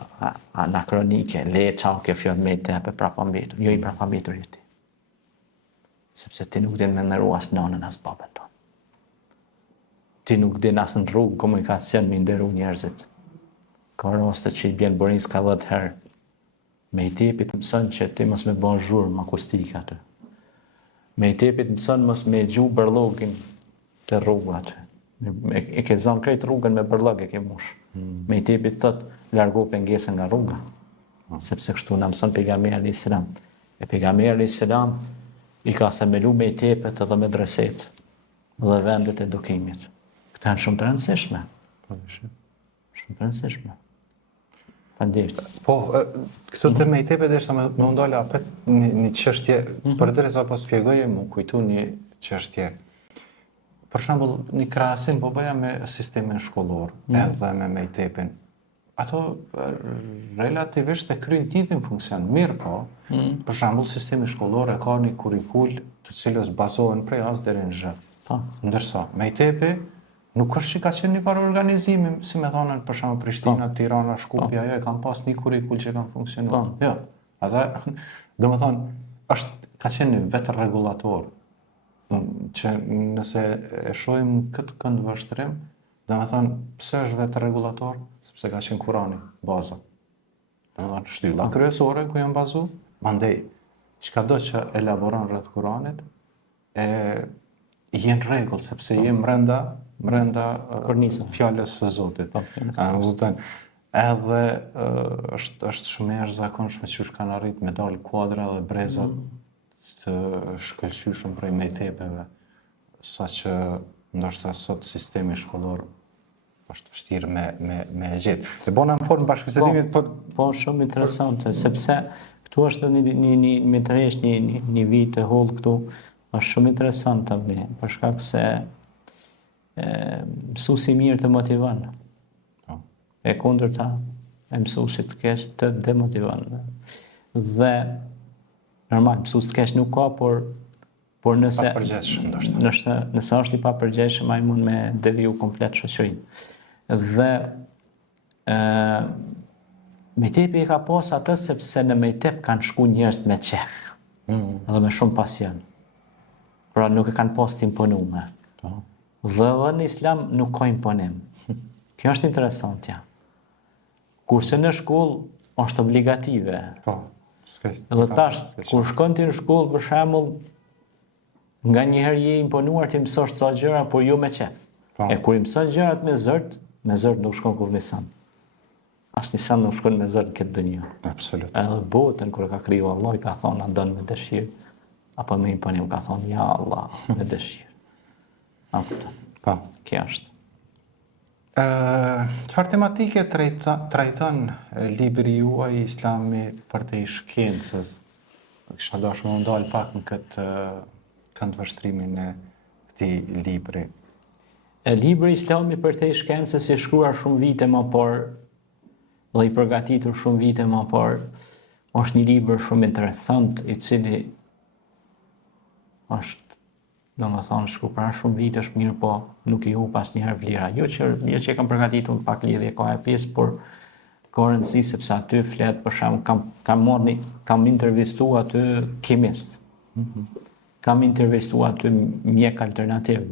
anakronike, le çao kjo fjalë me tepe prapambetur, jo i prapambetur ti. Sepse ti nuk din me ndëru as nonën as babën tonë. ti nuk din as në rrugë komunikacion me nderu njerëzit. Ka raste që i bjen Boris ka 10 herë. Me i tepit mëson që ti mos me bën zhurmë akustike aty. Me i tepit mëson mos me gju bërllogin të rruga aty. E ke zon krejt rrugën me bërllog e ke mush. Me i tepit thot largo pengesën nga rruga. Sepse kështu na mëson pejgamberi alayhis salam. E pejgamberi alayhis salam i ka themelu me i tepet edhe me dreset dhe vendet e edukimit. Këto janë shumë të rëndësishme. Shumë të rëndësishme. Faleminderit. Po, këto të me i tepet është me ndala apet një çështje, përderisa po shpjegoje, më kujtu një çështje. Për shembull, një krahasim po bëja me sistemin shkollor, edhe me i tepin. Ato relativisht e kryjnë njëjtin funksion, mirë po. Për shembull, sistemi shkollor e ka një kurrikul të cilës bazohen prej as deri në Z. Ndërsa me i tepi nuk është që ka qenë një farë organizimi, si me thonë për shembull Prishtina, Tirana, Shkupja, ajo e kanë pas një kurrikul që kanë funksionuar. Jo. Atë, domethënë, ka qenë një vetë rregullator. Që nëse e shohim këtë kënd vështrim, domethënë, pse është vetë rregullator? Sepse ka qenë Kurani, baza. Domethënë, shtylla kryesore ku janë bazu, mandej çkado që elaboron rreth Kuranit jenë rregull, sepse je brenda fjalës së Zotit. Edhe është shumë e jashtëzakonshme që kanë arrit me dal kuadra dhe breza të shkëlqyshëm prej mejtepeve, saqë ndoshta sot sistemi shkollor është vështirë me e gjetë. E bona në formë bashkëbisedimit, po shumë interesante, sepse këtu është me të resh një vit të holl këtu, është shumë interesant të vni, për shkak se mësuesi mirë të motivon. E kundërta, e mësuesi të keq të demotivon. Dhe normal, mësues të keq nuk ka, por nëse nëse është i papërgjeshëm, ai mund me deviju komplet shoqërinë. Dhe mejtepi e ka pas atë sepse në mejtep kanë shku njerëz me qef, edhe me shumë pasion. Pra nuk e kanë pas të imponume. Dhe në islam nuk ka imponim. Kjo është interesantja. Kurse në shkollë është obligative. Dhe tash, kur shkon ti në shkollë, për shembull, nga njëherë je imponuar ti mësosh ca gjëra, por jo me qef. E kur i mëson gjërat me zërt nuk shkon kur nisan. As nisan nuk shkon me zërt këtë dunjë. Absolut. Edhe botën kur ka kriju Allah, i ka thonë a don me dëshirë, apo me imponim, ka thonë ja Allah, me dëshirë. Kjo është. Çfarë tematike trajton libri juaj Islami për te shkencës? Kisha dashur më ndal pak në këtë këndvështrimin e këtij libri. Libri Islami për te shkencës i shkruar shumë vite më parë dhe i përgatitur shumë vite më parë. Është një libër shumë interesant, i cili është domethënë shku para shumë vitesh, mirë po nuk i hu pas njëherë vlera. Jo që e kam përgatitur në pak lidhje ka e pjesë, por ka rëndësi sepse aty flet, për shembull, kam intervistuar aty kimist. Kam intervistuar aty mjek alternativ,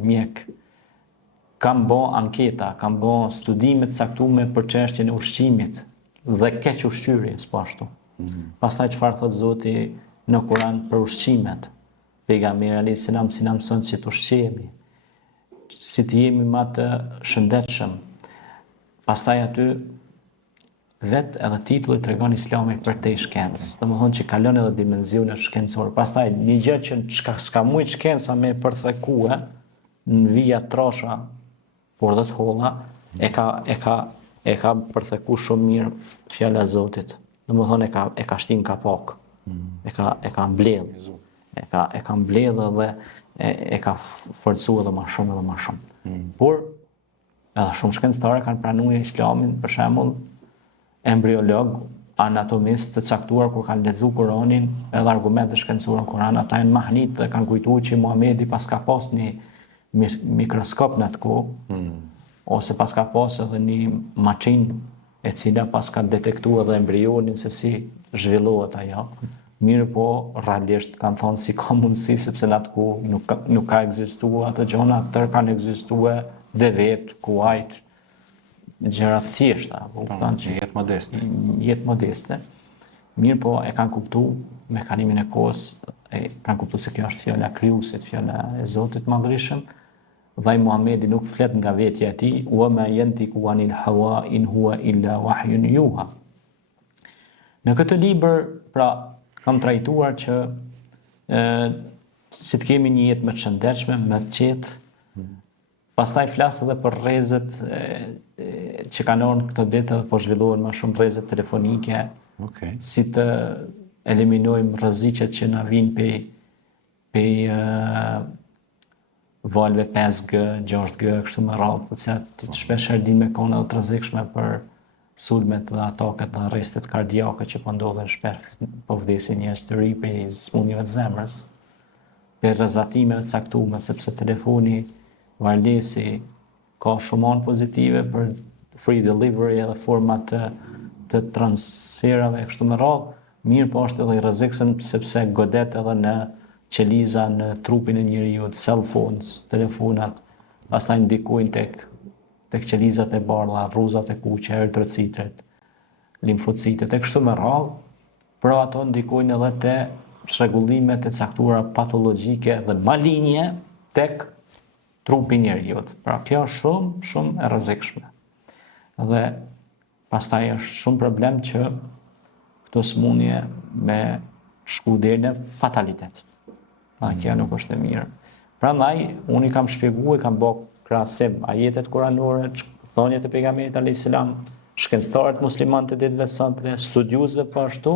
kam bë anketa, kam bë studime të caktuara për çështjen e ushqimit dhe keq ushqyerjes po ashtu. Pastaj çfarë thot Zoti në Kur'an për ushqimet? Pejgamberi alayhis salam si na mëson si të ushqehemi, si të jemi më të shëndetshëm. Pastaj aty vetë edhe titulli tregon Islami për te shkencës. Domethënë që kalon edhe dimensionet shkencore. Pastaj një gjë që s'ka mujt shkenca me përthekue në vija trosha, por dhe të holla, e ka përtheku shumë mirë fjala e Zotit. Domethënë e ka shtin kapak. E ka mbledh. E ka mbledh dhe e ka forcu edhe më shumë. Por edhe shumë shkencëtarë kanë pranuar Islamin, për shembull, embriolog, anatomist të caktuar kur kanë lexuar Kur'anin, edhe argumente shkencore në Kur'an, ata janë mahnit dhe kanë kujtuar që Muhamedi pas ka pas një mikroskop në atë kohë, ose pas ka pas edhe një maqinë e cila pas ka detektuar edhe embrionin se si zhvillohet ajo. Mirë po, realisht kanë thonë si ka mundësi, sepse në atë kohë nuk ka ekzistuar ato gjona, tërë kanë ekzistuar devet, kuajt, gjëra të thjeshta, kupton që Jetë modeste. jetë modeste. Mirë po e kanë kuptu me kalimin e kohës, e kanë kuptu se kjo është fjala krijuesit, fjala e Zotit Madhërisëm. Dhe Muhamedi nuk flet nga vetja e tij, wa ma yantiqu anil hawa in huwa illa wahyun yuha. Në këtë libër, pra, kam trajtuar që si të kemi një jetë më të shëndetshme, më të qetë. Pastaj flas edhe për rrezet që kanë ardhur këto ditë dhe po zhvillohen më shumë rrezet telefonike, Okej. si të eliminojmë rreziqet që na vijnë pej valve 5G, 6G, kështu me radhë, të cilat shpesh din me kone dhe të rrezikshme për sulmet dhe ataket dhe arrestet kardiake që po ndodhen shpesh, po vdesin njerëz të ri prej sëmundjeve të zemrës, për rrezatimeve të caktuara, sepse telefoni wirelessi ka shumë anë pozitive për free delivery edhe forma të transferave e kështu me radhë, mirë po është edhe i rrezikshëm sepse godet edhe në qeliza në trupin e njeriu, cell phones, telefonat, pastaj ndikojnë tek qelizat e bardha, rruzat e kuqe, eritrocitët, limfocitet e kështu me radhë, pra ato ndikojnë edhe te çrregullimet e caktuara patologjike dhe malinje tek trupi i njeriu. Pra kjo është shumë e rrezikshme. Dhe pastaj është shumë problem që këto sëmundje me shku deri në fatalitet. Kjo nuk është e mirë. Prandaj unë i kam shpjeguar, kam bërë krahasim ajetet kuranore, thonjet e pejgamberit alayhis salam, shkencëtarët muslimanë të ditëve sotme, studiuesve po ashtu,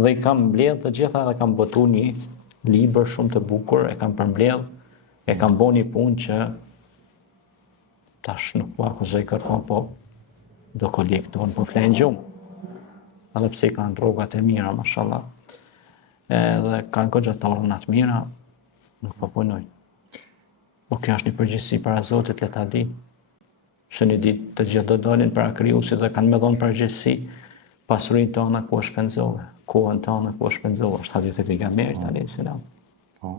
dhe i kam mbledh të gjitha dhe kam botu një libër shumë të bukur, e kam përmbledh, e kam bërë një punë që tash nuk po akuzoj kërkon, po do kolektojnë, po flenë gjumë. Edhe pse kanë drogat e mira, mashallah. Dhe kanë goxhatorë të mira, nuk po punojnë. Po kjo është një përgjegjësi para Zotit, le ta di. Se një ditë të gjithë do dolin para Krijuesit dhe kanë me dhonë përgjegjësi pasurinë tonë ku e shpenzove, kohën tonë ku e shpenzove, është hadith e pejgamberit alayhis salam. Po.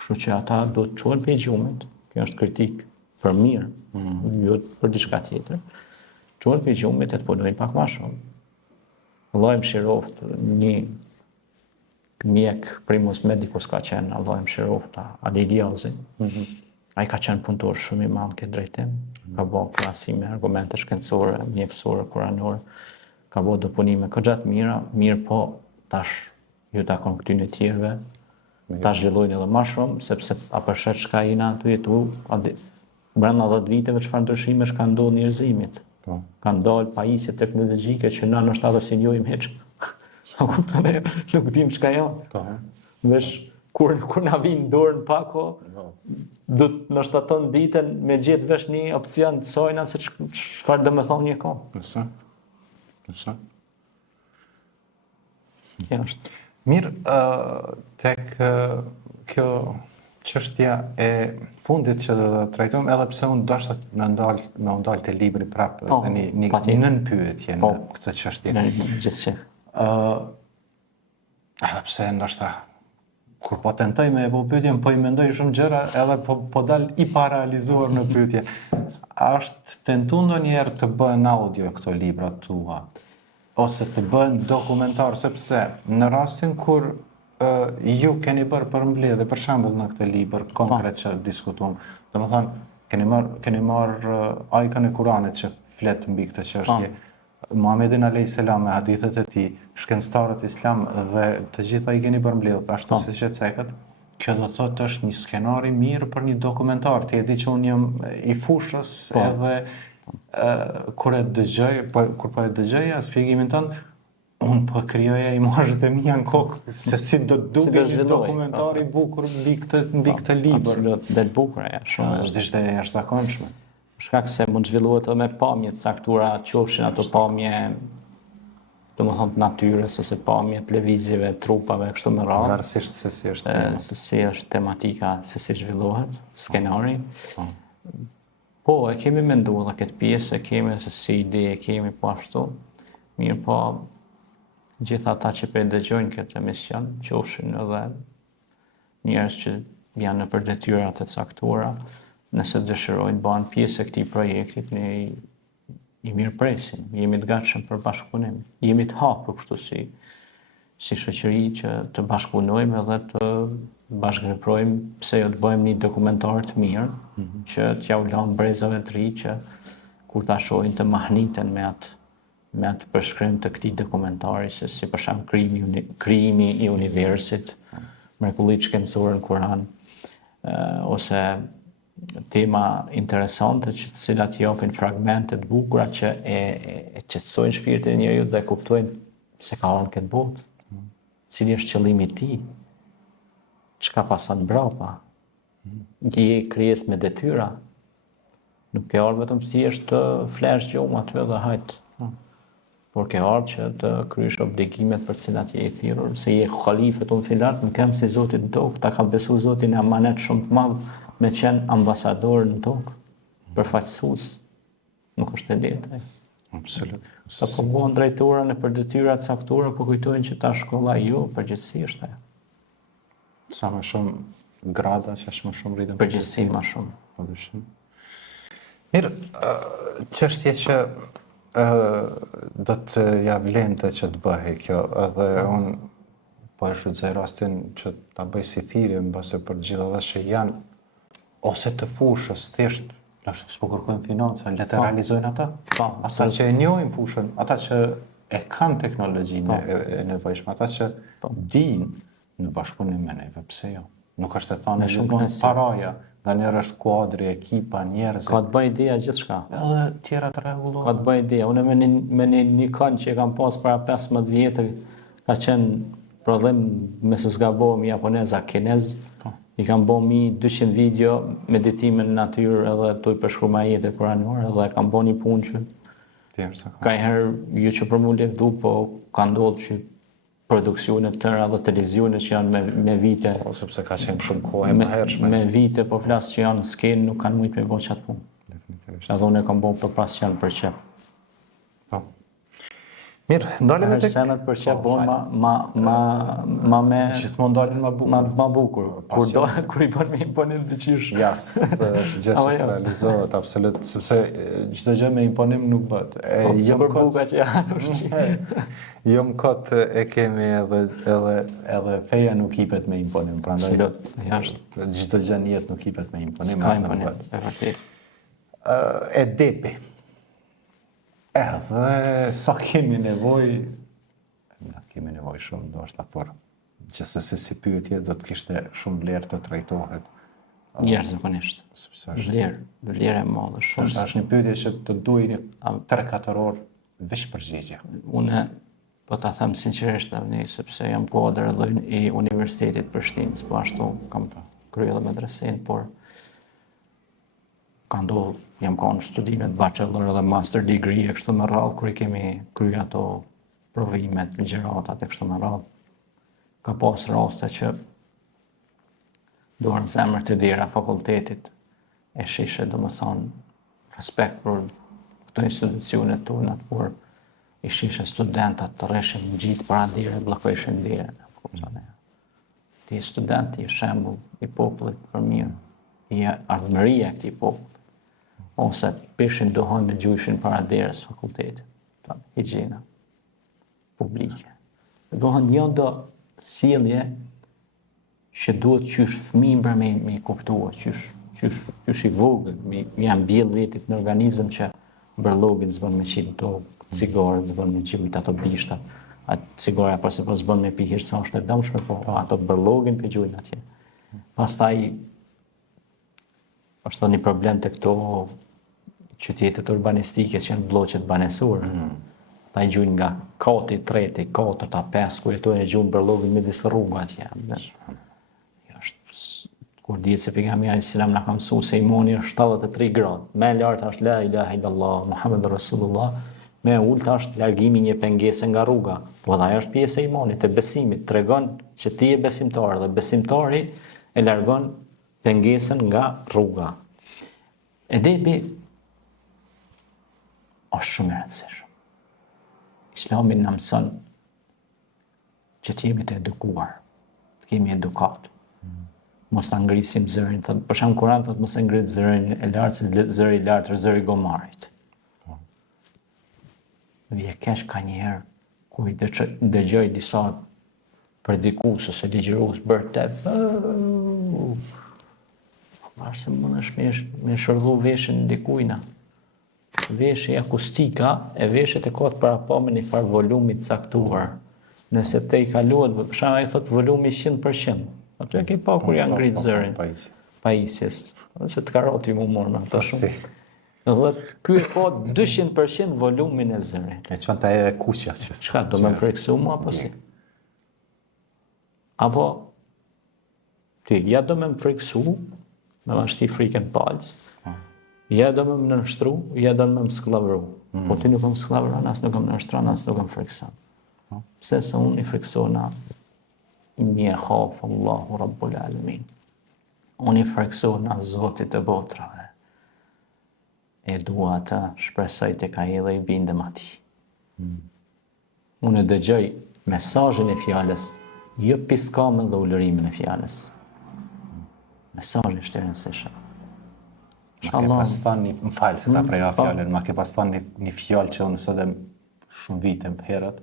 Kështu që ata do të quhen për gjumit, kjo është kritik për mirë, jo për diçka tjetër. Quhen për gjumit e të punojnë pak më shumë. Allah më shiroft, një mjek primus medicus ka qenë, Allah më shiroft, Ali Liazi. Ai ka qenë punëtor shumë i madh këtë drejtim, ka bërë krahasime, argumente shkencore, mjekësore, kuranore, ka bërë dëpunime goxha të mira, mirë po tash ju takon këtyn e tjerëve, ta zhvillojnë edhe më shumë, sepse a përshet çka jena tu jetu, brenda 10 viteve çfarë ndryshimesh ka ndodhur njerëzimit. Po. Kanë dalë pajisje teknologjike që na ndoshta edhe si njojmë hiç. Kupton, nuk dim çka janë. Po. Vesh kur na vin dorën pako, do të na shtaton ditën me gjetë vesh një opcion të sojna se çfarë do të thonë një kohë. Nësa. Kjo është. Mirë, tek kjo çështja e fundit që do ta trajtojmë, edhe pse unë dashur me ndal te libri prapë në një nën pyetje në këtë çështje. Gjithsesi. Edhe pse ndoshta kur po tentoj me po pyetjen, po i mendoj shumë gjëra, edhe po dal i parealizuar në pyetje. A është tentuar ndonjëherë të bëhen audio këto libra tua? Ose të bëhen dokumentar, sepse në rastin kur ju keni bërë përmbledhje, për shembull në këtë libër konkret që diskutuam, domethënë keni marrë ajkën e Kuranit që flet mbi këtë çështje, Muhamedit alayhis salam me hadithet e tij, shkencëtarët islam dhe të gjitha i keni përmbledhur ashtu siç e cekët. Kjo do thotë është një skenar i mirë për një dokumentar. Ti e di që unë jam i fushës edhe kur e dëgjoja shpjegimin tënd, unë po krijoja imazhet e mia në kokë se si do të duket një dokumentar i bukur mbi këtë libër. Absolut, dhe të bukur ja, shumë. Është ishte e jashtëzakonshme. Shkak se mund zhvillohet edhe me pamje të saktura, qofshin ato pamje domethënë të natyrës ose pamje televizive, trupave kështu me radhë. Varësisht se si është tema. Se si është tematika, se si zhvillohet, skenari. Po, e kemi menduar edhe këtë pjesë, e kemi se si ide, e kemi po ashtu. Mirë po, gjitha ata që po dëgjojnë këtë emision, qofshin edhe njerëz që janë nëpër detyrat e caktuara, nëse dëshirojnë banë pjesë e këtij projektit, ne i mirëpresim, jemi të gatshëm për bashkëpunim. Jemi të hapur kështu si shoqëri që të bashkëpunojmë edhe të bashkëveprojmë, pse jo të bëjmë një dokumentar të mirë, që t'ja u lanë brezave të ri që kur ta shohin të mahniten me atë përshkrim të këtij dokumentari, se si për shembull krijimi i universit, mrekullitë shkencore në Kur'an, ose tema interesante që të cilat japin fragmente të bukura që e qetësojnë shpirtin e njeriu dhe kuptojnë se ka ardhur këtë botë, cili është qëllimi i tij, çka pason mbrapa. Je krijesë me detyra. Nuk ke ardhur vetëm thjesht të flesh gjumë aty dhe hajt. Por ke ardhur që të kryesh obligimet për të cilat je i thirrur, se je halifetun fil ard, më kam si Zoti në tokë, ta ka besu Zotin e amanet shumë të madh me qenë ambasador në tokë, përfaqësues. Nuk është e lehtë. Absolut. Sa po buan drejtora në për detyra të caktuara, po kujtojnë që ta shkolla jo, përgjithsisht ajo. Sa më shumë grada, që është më shumë rritën. Përgjithsi më shumë. Po dyshim. Mirë, çështje që do të ja vlente që të bëhej kjo, edhe unë po e shfrytëzoj rastin që ta bëj si thirrje mbase për gjithë ata që janë ose të fushës thjesht, s'po kërkojnë financa, le të realizojnë ata. Ata që e njohin fushën, ata që e kanë teknologjinë e nevojshme, ata që dinë në bashkëpunim me neve, pse jo? Nuk është e thënë shumë paraja, nga njerë është kuadri, ekipa, njerëzit. Ka të bëj ideja gjithçka. Edhe tjera të rregulluara. Ka të bëj ideja. Unë me një kënd që e kam pas para 15 vjetë, ka qenë prodhim me se zgabohem japonez a kinez. I kam bo 200 video meditime në natyrë edhe të i përshkru ma jetë e kuranore edhe kam bo një punë që ka njëherë ju që për mu lefdu, po ka ndodhë që produksionet tëra dhe televizionet që janë me vite. Sepse ka qenë shumë kohë e më hershme. Me vite po flasë që janë në skenë nuk kanë mujtë me bo qatë punë. Definitivisht. Edhe unë e kam bo për pas që janë për qep. Po. Mirë, ndalemi tek senat për çfarë bën ma me gjithmonë dalin më bukur. Ma bukur. Kur i bën me imponim të qysh. Jas, është gjë që realizohet absolut, sepse çdo gjë me imponim nuk bëhet. Jo për buka që janë ushqim. Jo më kot e kemi edhe feja nuk hipet me imponim, prandaj. Jashtë. Çdo gjë në jetë nuk hipet me imponim, as nuk bëhet. Efektiv. E depi. Edhe sa kemi nevoj, shumë, do është por gjithsesi si pyetje do të kishte shumë vlerë të trajtohet. Jashtëzakonisht. Vlerë e madhe shumë. Është një pyetje që të duaj një 3-4 orë veç përgjigje. Unë po ta them sinqerisht tani sepse jam kuadër i Universitetit Prishtinës, po ashtu kam kryer edhe medresen, por ka ndodhur, jam kanë studimet bachelor dhe master degree e kështu me radhë, kur i kemi kryer ato provimet, ligjëratat e kështu me radhë. Ka pas raste që duar në zemër të dira fakultetit e shishe, domethënë respekt për këto institucionet tona, por i shishe studentat të rreshin në gjitë para dire, bllokojshin dire. Ti student, i shembull i popullit për mirë, i ardhmëria e këtij populli, ose pishin duhon me gjujshin para derës fakultetit, higjiena publike. Duhon një do sjellje që duhet qysh fëmijë me i kuptuar, qysh i vogël, me janë mbjell vetit në organizëm që bërllogin s'bën me qitë tokë, cigaret s'bën me gjujt ato bishtat, atë cigara pasi po s'bën me pi hirsa është e dëmshme, po ato bërllogin pe gjujnë atje. Pastaj është një problem të këto qytetet urbanistike që janë bloqet banesore. Ta i gjujnë nga kati, treti, katërta, 5, ku jetojnë e gjujnë bërllogin midis rruga atje. Kur dihet se pejgamberi selam na ka mësuar se imani është 73 gradë. Më lart është la ilaha illallah Muhammedur Rasulullah, më ulët është largimi një pengese nga rruga. Po dhe ajo është pjesë e imanit, e besimit, tregon që ti je besimtar dhe besimtari e largon pengesën nga rruga. Edebi është shumë i rëndësishëm. Islami na mëson që të jemi të edukuar, të kemi edukat. mos ta ngrisim zërin. Për shembull Kurani thotë mos e ngrit zërin e lartë, se zëri i lartë është zëri i gomarit. Vje kesh ka njëherë ku i dëgjoj disa predikus ose ligjërues bërë te marrë se mundesh me shërdhu veshën ndikujna. Veshë akustika e veshët e ka të parapamë një farë volumi të caktuar. Nëse te i kaluat, për shembull ai thot volumi 100%. Aty e ke pa kur janë ngrit zërin. Pajisjes. Ose të karoti më morë me ato shumë. Dhe ky e ka 200% volumin e zërit. E çon ta e kuqja që. Çka do më friksu mua apo si? Apo ti ja do më friksu, me ma shti frikën palc, ja do më nënshtru, ja do më sklavru. Po ti nuk më sklavron, as nuk më nënshtron, as nuk më frikson. Pse se unë i friksona një khaf Allahu Rabbul Alamin. Unë i friksona Zotit e botrave. E dua të shpresoj të ka edhe i bindem ati. Unë e dëgjoj mesazhin e fjalës, jo piskamën dhe ulërimin e fjalës. Mesazhi është i rëndësishëm. Ma ke pas thonë më falë se ta preja fjalën, ma ke pas thonë një fjalë që unë sot e shumë vite herët,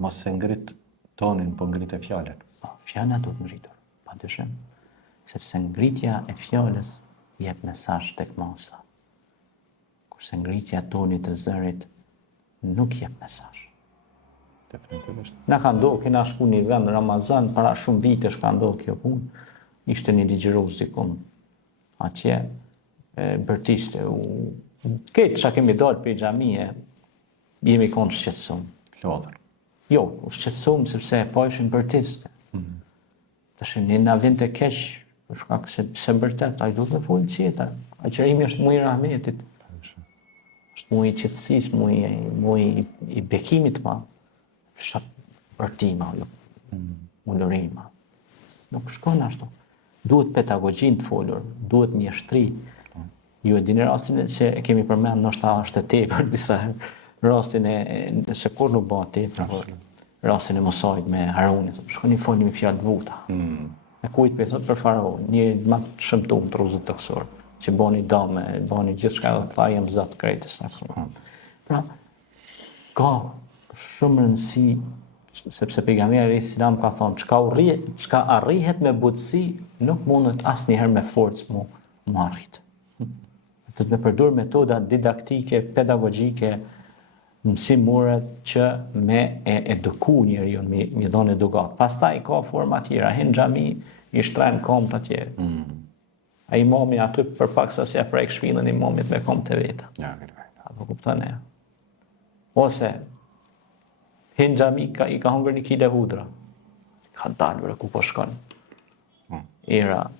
mos e ngrit tonin, po ngrit e fjalën. Fjala do të ngritur, padyshim, sepse ngritja e fjalës jep mesazh tek masa. Kurse ngritja e tonit të zërit nuk jep mesazh. Definitivisht. Na ka ndodhur, kena shku një vend Ramazan, para shumë vitesh ka ndodhur kjo punë. Ishte një ligjërues dikun atje, bërtishte, këtë që kemi dalë për i xhamie, jemi konë shqetësum. Lodhër. Jo, u shqetësum sepse po ishin bërtiste. Tash ne na vjen të keq, për shkak se vërtet ai duhet të folë tjetër. Aqërimi është muaj i rahmetit. Është muaj i qetësisë, muaj i bekimit ma. Bërtima, ulërima. Nuk shkon ashtu. Duhet pedagogjin të folur, duhet mjeshtri. Ju e dini rastin që e kemi përmend, ndoshta është e tepër disa herë, rastin e se kur nuk bëhet tepër, rastin e Musait me Harunit, shkoni folni me fjalë të buta. E kujt për thot për faraon, një më të shëmtuar të rruzët të kësor, që bani dame, bani gjithçka dhe tha jam zot krejtës. Pra, ka shumë rëndësi, sepse pejgamberi alayhis salam ka thonë, çka arrihet me butësi, nuk mundet asnjëherë me forcë mu arrit. Do të me përdur metoda didaktike, pedagogjike, mësimore që me eduku njeriu, me dhënë edukat. Pastaj ka forma tjera, hin xhami, i shtren komt atje. A imami aty përpaksa se ja prek shpinën imamit me komt të veta. Ja, apo kupton e? Ose hin xhami i ka hungër një kile hudra. Ka dalë ku po shkon. Era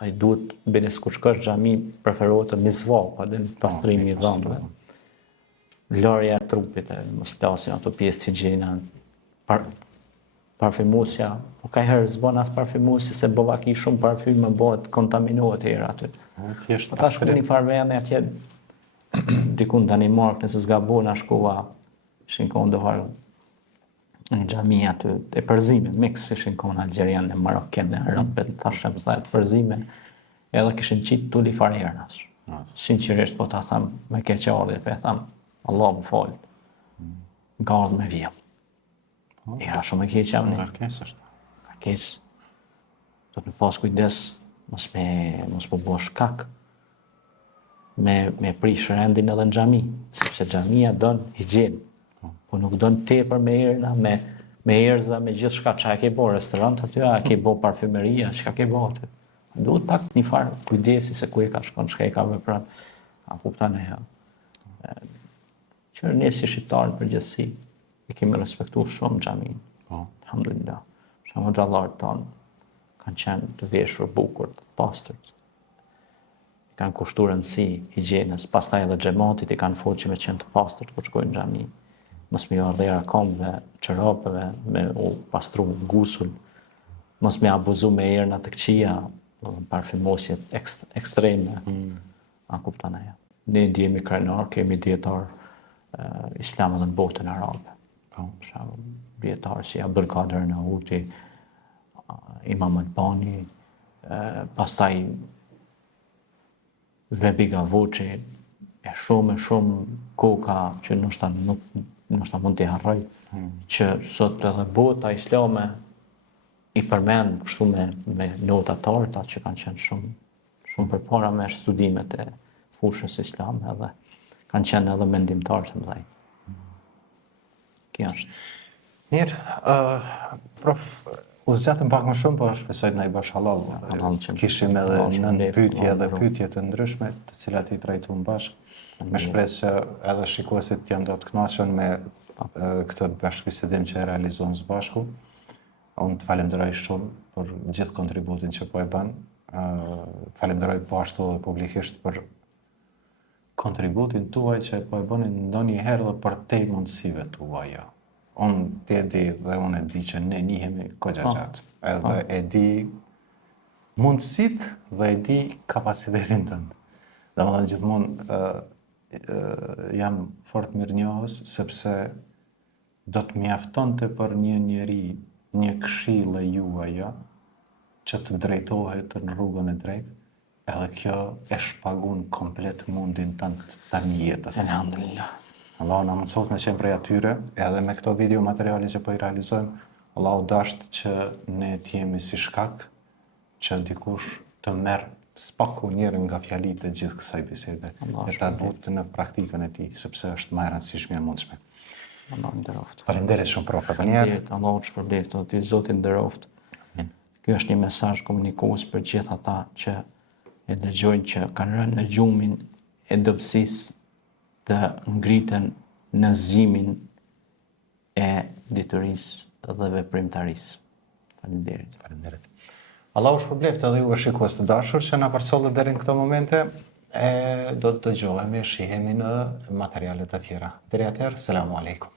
ai duhet benes kur shkosh xhami preferohet të mizvall, pa den pastrimi i dhëmbëve. Lorja e trupit, mos lasin ato pjesë të higjiena. Parfymosja, po ka herë zbon as parfymosi se bovaki shumë parfym më bëhet kontaminohet era aty. Thjesht ta shkoj në farvene atje diku në Danimark, nëse zgabon shkova, ishin konë dohar në xhami aty e përzime, mix ishin konë algjerian e maroken e arabet, thashëm sa të përzime, edhe kishin qitë tuli farhernas. Sinqerisht po ta tham me keqardhje, po e tham Allah më falë, nga ardhë me vjellë. Era shumë e keq jam një. Kërkes. Do të pas kujdes, mos po bo shkak me prish rendin edhe në xhami, sepse xhamia don higjenë, po nuk don tepër me erna, me erza, me gjithë shka që a ke bo restorant aty, a ke bo parfymeria, çka ke bo aty. Duhet pak një farë kujdesi se ku e ka shkon, çka e ka vepran. A kupton e ja. Që ne si shqiptarë përgjithësi e kemi respektuar shumë xhamin. Alhamdulillah. Shumë xhallarët tonë kanë qenë të veshur bukur, të pastërt. Kanë kushtuar rëndësi higjienës, pastaj edhe xhamatit i kanë folë që me qenë të pastërt kur shkojnë në xhami. Mos me ardhera kombëve, çorapeve, me u pastru gusul, mos me abuzu me erna të këqija, parfymosje ekstreme. A kupton ajo? Ne ndjehemi krenar, kemi dietar islam edhe në botën arabe. Dietarë si Abdul Qadir Nauti, Imam Albani, pastaj Vebiga Vuçi, e shumë koka që ndoshta mund t'i harroj, që sot edhe bota islame i përmend kështu me nota të arta që kanë qenë shumë përpara me studimet e fushës islame edhe kanë qenë edhe mendimtarë të mëdhenj. Kjo është. Mirë, prof, u zgjatëm pak më shumë, po shpresoj na i bash halal. Kishim edhe nën pyetje të ndryshme, të cilat i trajtuam bashkë. Me shpresë që edhe shikuesit janë do të kënaqur me këtë bashkëbisedim që e realizuam së bashku. Unë të falenderoj shumë për gjithë kontributin që po e bën. Falenderoj po ashtu edhe publikisht për kontributin tuaj që po e bënin ndonjëherë dhe për te mundësive tuaja. Unë ti e di dhe unë e di që ne njihemi goxha gjatë. Edhe e di mundësitë dhe e di kapacitetin tënd. Domethënë gjithmonë jam fort mirënjohës sepse do të mjaftonte për një njeri një këshill e juaja që të drejtohet në rrugën e drejtë, edhe kjo e shpagun komplet mundin tënd tani jetës. Elhamdulillah. Allahu na mësoft me qenë prej atyre, edhe me këto video materiale që po i realizojmë, Allahu dasht që ne t'jemi si shkak që dikush të merr spaku njëri nga fjalitë e gjithë kësaj bisede, e ta butë në praktikën e tij, sepse është më e rëndësishme e mundshme. Allah nderoft. Faleminderit shumë prof. Faleminderit. Allahu të shpërbleft, ty Zoti nderoft. Ky është një mesazh komunikues për gjithë ata që e dëgjojnë që kanë rënë në gjumin e dobësisë të ngriten në zimin e diturisë dhe veprimtarisë. Faleminderit. Faleminderit. Allahu shpërbleft edhe juve shikues të dashur që na përcollët deri në këto momente. Do të dëgjohemi, shihemi në materiale të tjera. Deri atëherë, selamu alaikum.